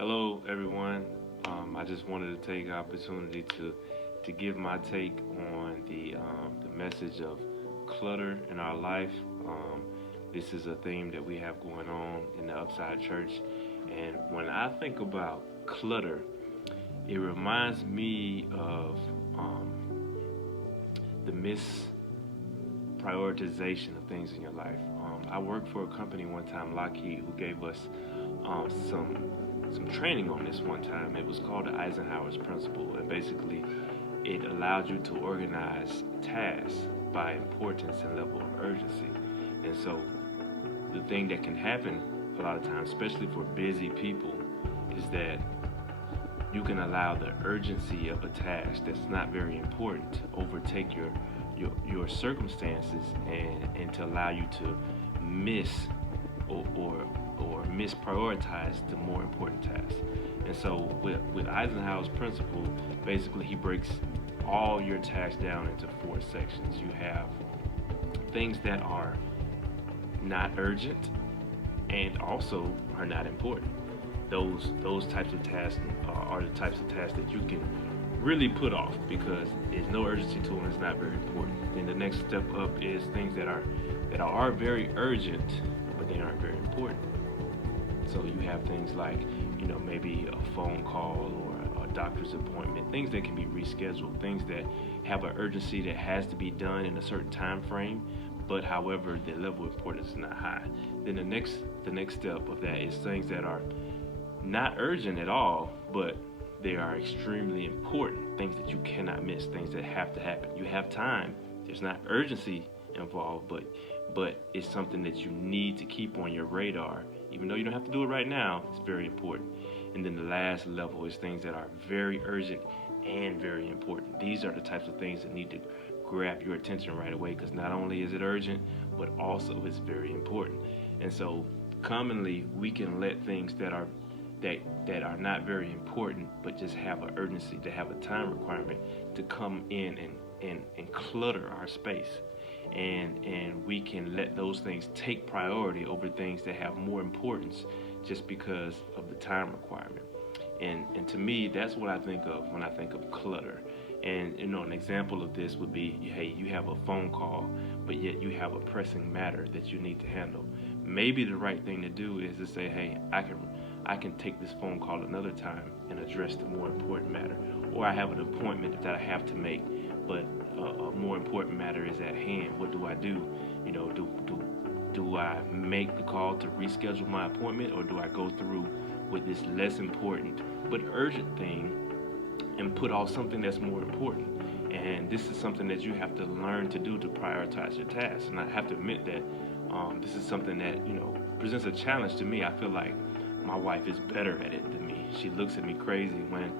Hello, everyone. I just wanted to take the opportunity to give my take on the message of clutter in our life. This is a theme that we have going on in the Upside Church, and when I think about clutter, it reminds me of the misprioritization of things in your life. I worked for a company one time, Lockheed, who gave us some training on this one time. It was called the Eisenhower's Principle, and basically, it allowed you to organize tasks by importance and level of urgency. And so, the thing that can happen a lot of times, especially for busy people, is that you can allow the urgency of a task that's not very important to overtake your circumstances and to allow you to miss or misprioritize the more important tasks. And so with Eisenhower's principle, basically he breaks all your tasks down into four sections. You have things that are not urgent and also are not important. Those types of tasks are the types of tasks that you can really put off because there's no urgency to them. It's not very important. Then the next step up is things that are very urgent, but they aren't very important. So you have things like, maybe a phone call or a doctor's appointment, things that can be rescheduled, things that have an urgency that has to be done in a certain time frame, but however, the level of importance is not high. Then the next step of that is things that are not urgent at all, but they are extremely important, things that you cannot miss, things that have to happen. You have time. There's not urgency involved, but it's something that you need to keep on your radar. Even though you don't have to do it right now, it's very important. And then the last level is things that are very urgent and very important. These are the types of things that need to grab your attention right away because not only is it urgent, but also it's very important. And so commonly we can let things that are not very important but just have an urgency, to have a time requirement, to come in and clutter our space. And we can let those things take priority over things that have more importance just because of the time requirement. And to me, that's what I think of when I think of clutter. And an example of this would be, hey, you have a phone call, but yet you have a pressing matter that you need to handle. Maybe the right thing to do is to say, hey, I can take this phone call another time and address the more important matter. Or I have an appointment that I have to make, but a more important matter is at hand. What do I do? Do I make the call to reschedule my appointment, or do I go through with this less important but urgent thing and put off something that's more important? And this is something that you have to learn to do to prioritize your tasks. And I have to admit that this is something that presents a challenge to me. I feel like my wife is better at it than me. She looks at me crazy when,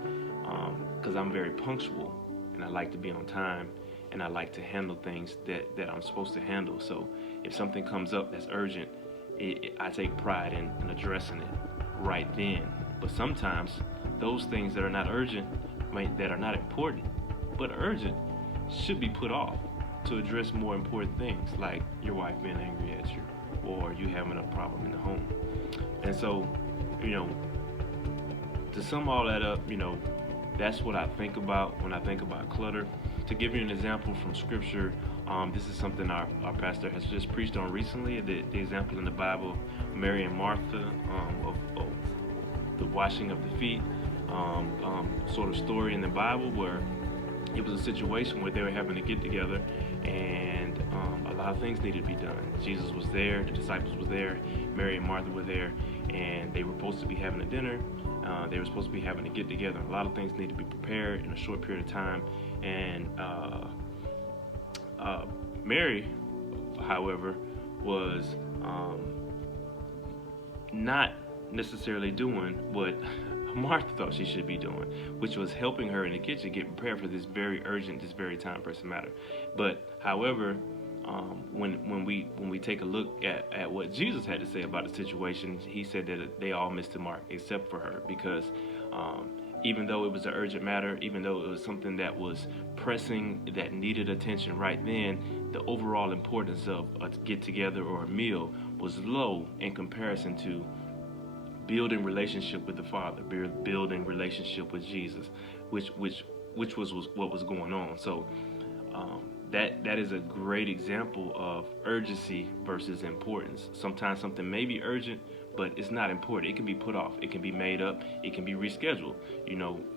because I'm very punctual and I like to be on time and I like to handle things that I'm supposed to handle. So if something comes up that's urgent, I take pride in addressing it right then. But sometimes those things that are not urgent, that are not important, but urgent, should be put off to address more important things, like your wife being angry at you or you having a problem in the home. And so, to sum all that up, that's what I think about when I think about clutter. To give you an example from scripture, this is something our pastor has just preached on recently. The example in the Bible, Mary and Martha, of the washing of the feet, sort of story in the Bible where it was a situation where they were having to get together and a lot of things needed to be done. Jesus was there, the disciples were there, Mary and Martha were there, and they were supposed to be having a dinner. They were supposed to be having to get together. A lot of things needed to be prepared in a short period of time. And Mary, however, was not necessarily doing what Martha thought she should be doing, which was helping her in the kitchen get prepared for this very urgent, this very time-pressing matter. But however, when we take a look at what Jesus had to say about the situation, he said that they all missed the mark except for her, because even though it was an urgent matter, even though it was something that was pressing, that needed attention right then, the overall importance of a get-together or a meal was low in comparison to building relationship with the Father, building relationship with Jesus, which was what was going on. So that is a great example of urgency versus importance. Sometimes something may be urgent, but it's not important. It can be put off. It can be made up. It can be rescheduled.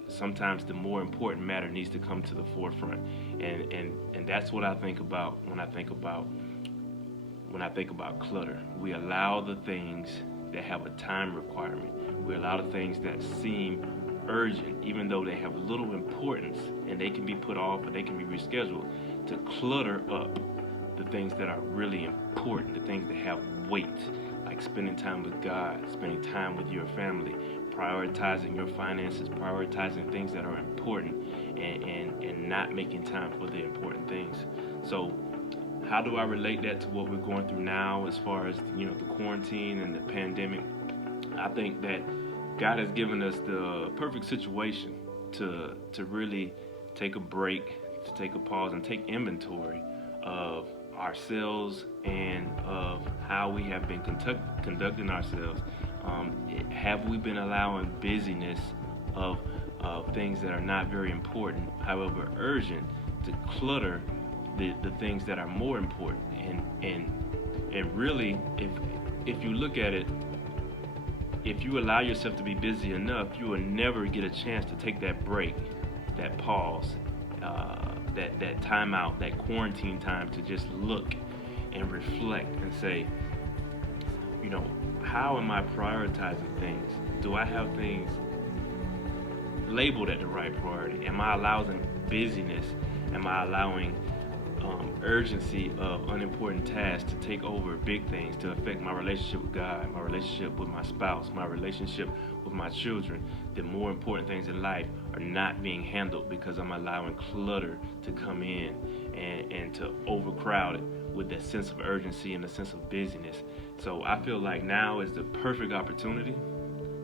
Sometimes the more important matter needs to come to the forefront, and that's what I think about when I think about clutter. We allow the things that have a time requirement. We allow the things that seem urgent, even though they have little importance and they can be put off or they can be rescheduled, to clutter up the things that are really important, the things that have weight, like spending time with God, spending time with your family, prioritizing your finances, prioritizing things that are important, and not making time for the important things. So how do I relate that to what we're going through now as far as the quarantine and the pandemic? I think that God has given us the perfect situation to really take a break, to take a pause and take inventory of ourselves and of how we have been conducting ourselves. Have we been allowing busyness of things that are not very important, however urgent, to clutter the things that are more important? And really, if you look at it, if you allow yourself to be busy enough, you will never get a chance to take that break, that pause, that time out, that quarantine time to just look and reflect and say, how am I prioritizing things? Do I have things labeled at the right priority? Am I allowing busyness? Am I allowing urgency of unimportant tasks to take over big things, to affect my relationship with God, my relationship with my spouse, my relationship with my children? The more important things in life are not being handled because I'm allowing clutter to come in and to overcrowd it with that sense of urgency and a sense of busyness. So I feel like now is the perfect opportunity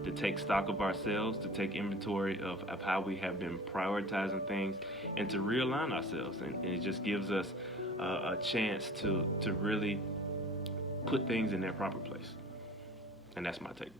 to take stock of ourselves, to take inventory of how we have been prioritizing things, and to realign ourselves. And it just gives us a chance to really put things in their proper place. And that's my take.